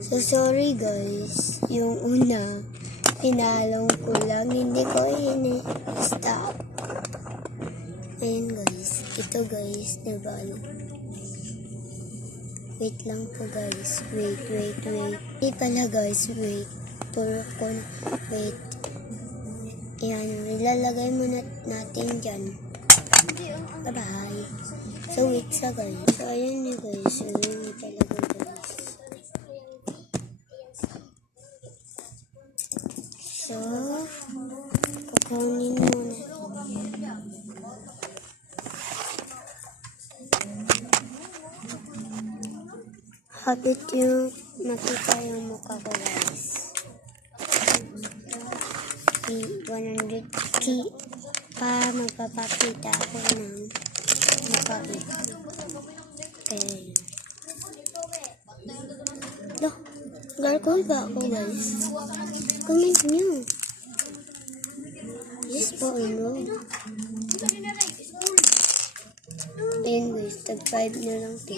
So, sorry guys. Yung una, pinalong ko lang. Hindi ko stop. Ayun guys. Ito guys, nabalo. Wait lang po guys. Wait. Hindi pala guys, wait. Puro ko na. Wait. Ayan, ilalagay muna natin dyan. Bye-bye. So, wait sa guys. So, ayan na guys. So, yun na talaga guys. So, kukunin muna. Habit yung makita yung mukha ko guys. 100k pa magpapakita ako ng mukha ko. Kaya yun. Loh, gargoyle ba ako guys? Comment nyo. Yes po, ano? Ayun guys, tag 5 na lang ito.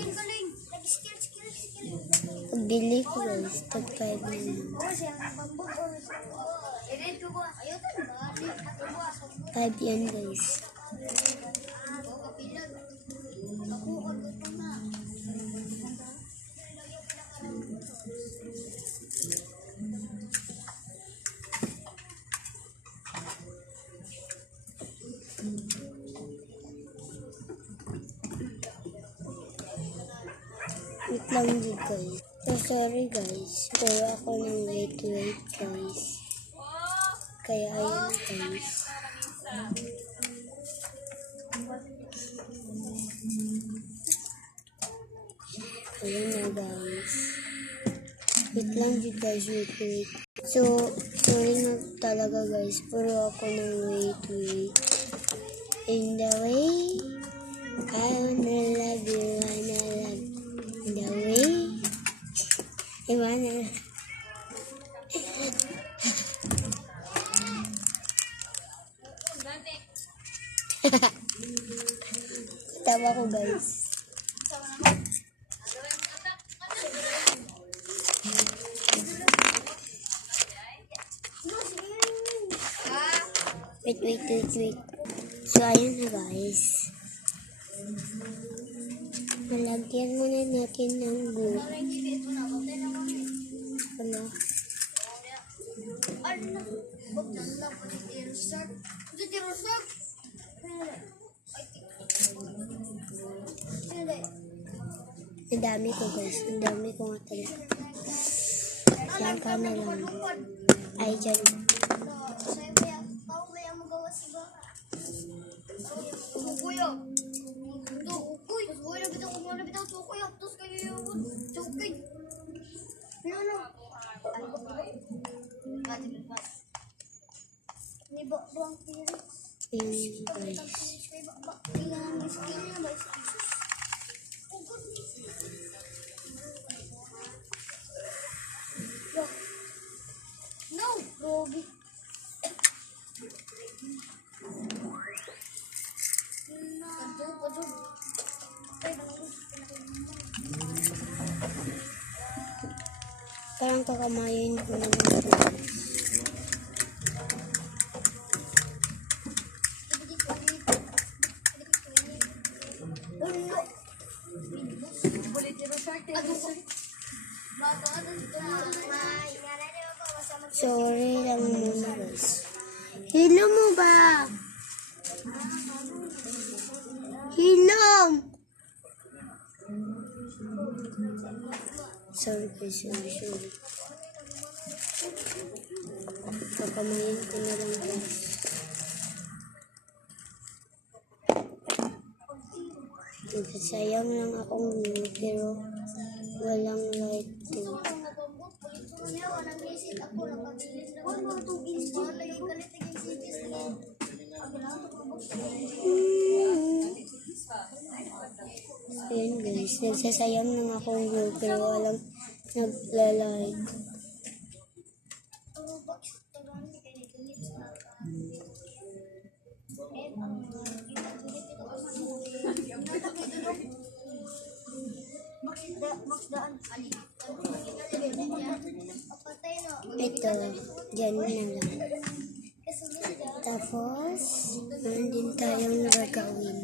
Pagbili ko guys, tag 5 na lang. 5 yan guys. Wait lang din guys. So sorry guys. Pero ako ng wait guys. Kaya ayun guys. Ayun na guys. Wait lang din guys. Wait. So sorry na talaga guys. Pero ako ng wait. In the way I wanna love you, wanna love in the way I wanna tawa ko guys. Wait. So ayun na guys. Malagyan muna natin ng glue. Ano? Ang dami ko guys. Ang dami ko nga talaga. Diyan ka na lang. Ay, dyan. Parang kakamayin ko na lang. Sorry lang muna guys. Hilom mo ba? Hilom! Sorry guys, sorry. Kakamayin ko na lang guys. Nagsasayang lang akong pero walang light to. Ayun guys, nagsasayang lang akong pero walang nagla-light. Max daan. Ito, dyan na lang. Tapos, meron din tayong gagawin.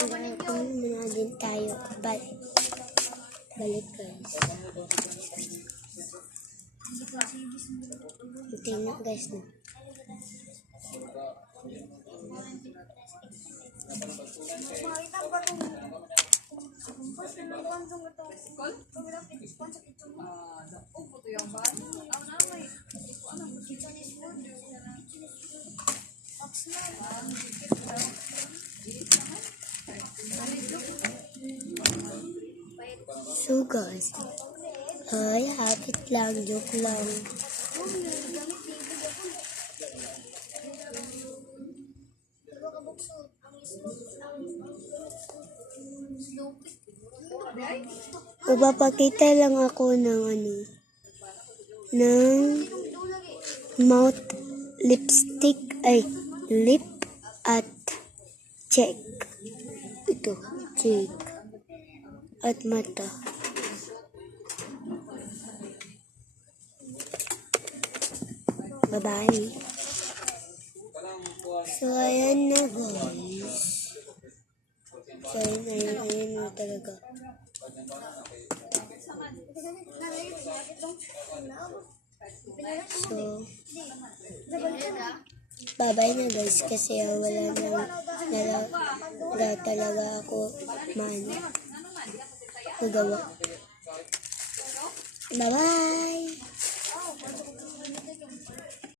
Gagawin muna din tayo. Balik guys. Hintayin na guys na. So guys, ay hapit lang, joke lang. Magpapakita lang ako ng ng mouth lipstick, lip at cheek. Ito, cheek at mata. Bye-bye. So, ayan na guys. So, ayan na talaga. So, bye-bye na guys kasi wala na talaga ako magawa. Bye-bye!